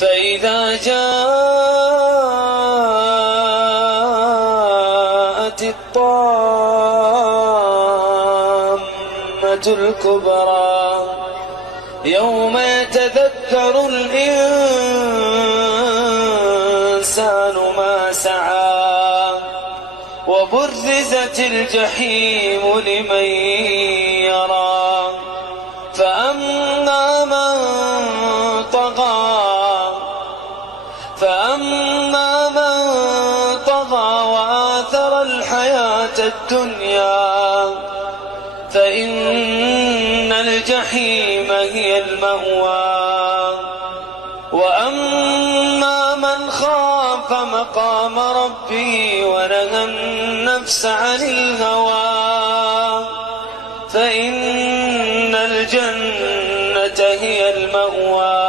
فإذا جاءت الطامة الكبرى يوم يتذكر الإنسان ما سعى وبرزت الجحيم لمن يرى فأما من طغى وآثر الحياة الدنيا فإن الجحيم هي المأوى وأما من خاف مقام ربه ونهى النفس عن الهوى فإن الجنة هي المأوى